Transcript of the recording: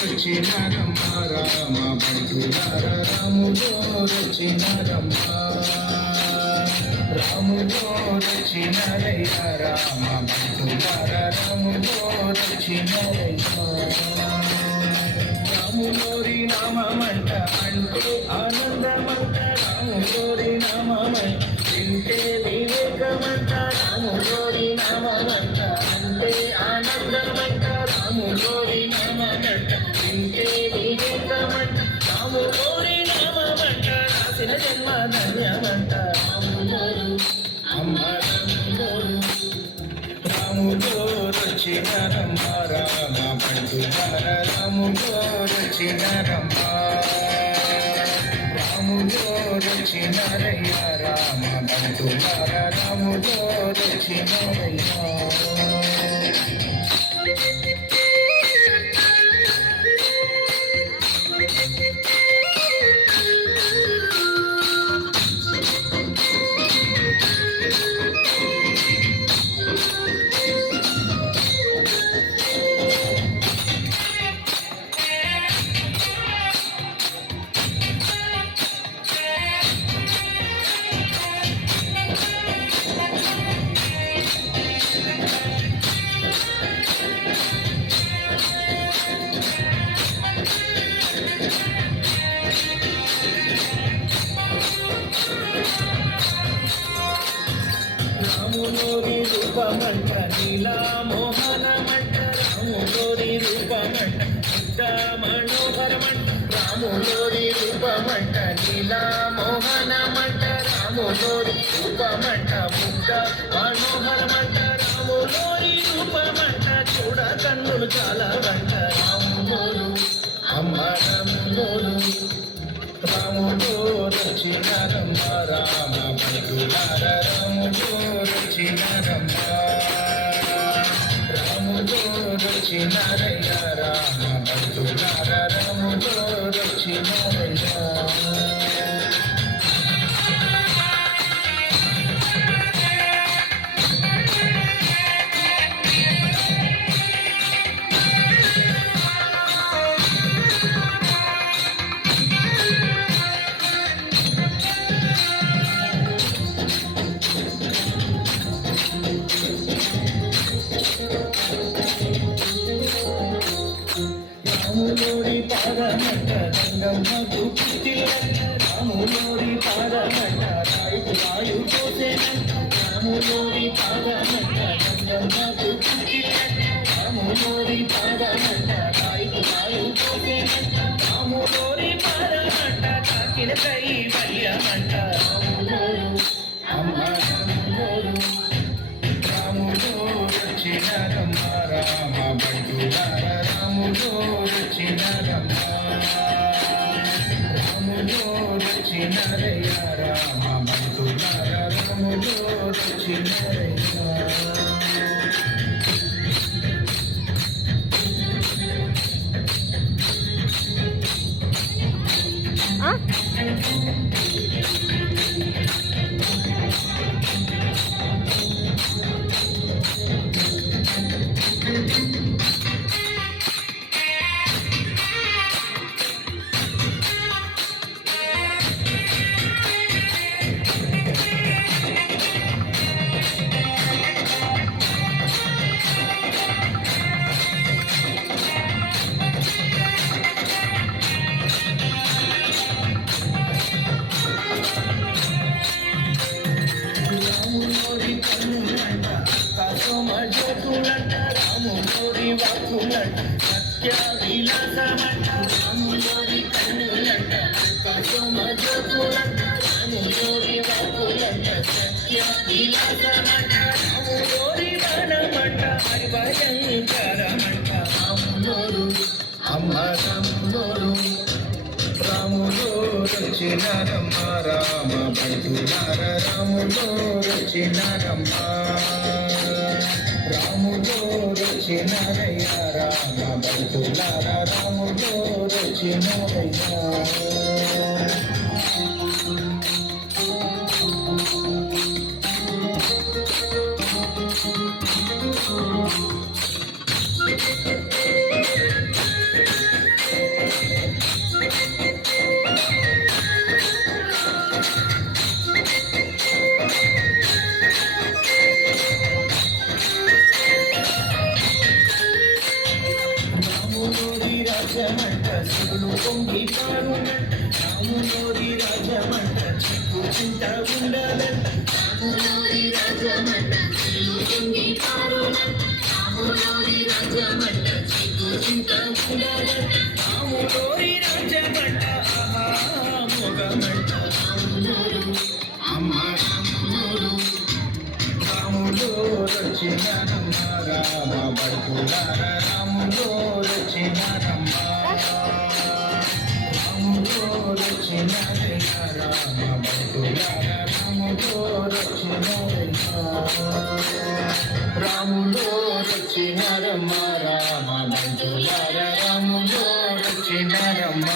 రచినరమ్మ రామ బంధురార రాములో రచినరమ్మ రాములో రచినరయ్య రామ బంధురార రాములో రచినరయ్య రాములోరి నామమంట అంటే ఆనందమంట రాములోరి నామమంట వింటే వివేకమంట రాములోరి నామమంట అంటే ఆనందమంట రాములోరి నామమంట వింటే వివేకమంట రాములోరి నామమంట రాసిన జన్మ ధన్యమంట రాములోరు అమ్మ రాములోరు రాములో రచినరమ్మ రామ బంధురార రాములో రచినరమ్మ రాములో రచినరయ్య రామ బంధురార రాములో రచినరయ్య రాములోరి రూపమంట నీలా మోహనమంట రాములోరి రూపమంట ముద్ద మనోహరమంట రాములోరి రూపమంట నీలా మోహనమంట రాములోరి రూపమంట ముద్ద మనోహరమంట రాములోరి రూపమంట చూడ కన్నులు చాలా వంట రాములోరు అమ్మ రాములోరు రాములో రచినరమ్మ రామ బంధురార రాములో రచినరమ్మ రాములో రచినరయ్య రామ బంధురార రాములో రచినరయ్య రాములోరి పాదమంట రంగమ్మకు పుట్టినంట రాములోరి పాదమంట రాయుడు రాయు పోసేనంట రాములోరి పాదమంట రంగమ్మకు పుట్టినంట రాములోరి పాదమంట రాయుడు రాయు పోసేనంట రాములోరి పాదమంట తాకిన కైవల్యమంట రాములోరు అమ్మ రాములోరు రాములో రచినరమ్మ రామ బంధురార రాములో రచినరమ్మ రాములో రచినరయ్య రామ బంధురార రాములో రచినరయ్య రాములోరి కన్నులంట కాసోమజోతులంట రాములోరి వాకులంట సత్య విలాసమంట రాములోరి కన్నులంట కాసోమజోతులంట రాములోరి వాకులంట సత్య విలాసమంట రాములోరి వనమంట హరిభయంకరమంట రాములోరు అమ్మ రాములోరు రాములో రచినరమ్మ రామ బంధురార రాములో రచినరమ్మ రాములో రచినరయ్య రామ భక్తులార రాములో రచినరయ్య రాజమంట శివులు పొంగి పారునంట రాములోరి రాజమంట చిక్కు చింత ఉండదంట రాములోరి రాజమంట శివులు పొంగి పారునంట రాములోరి రాజమంట చిక్కు చింత ఉండదంట రాములోరి రాజమంట ఆహా మొగమంట రాములోరు అమ్మ రాములోరు రాములో రచినరమ్మ రామ భక్తులార రాములో రచినరమ్మ రాములో రచినరయ్య రామ భక్తులార రాములో రచినరయ్య రాములో రచినరమ్మ రామ భక్తులార రాములో రచినరమ్మ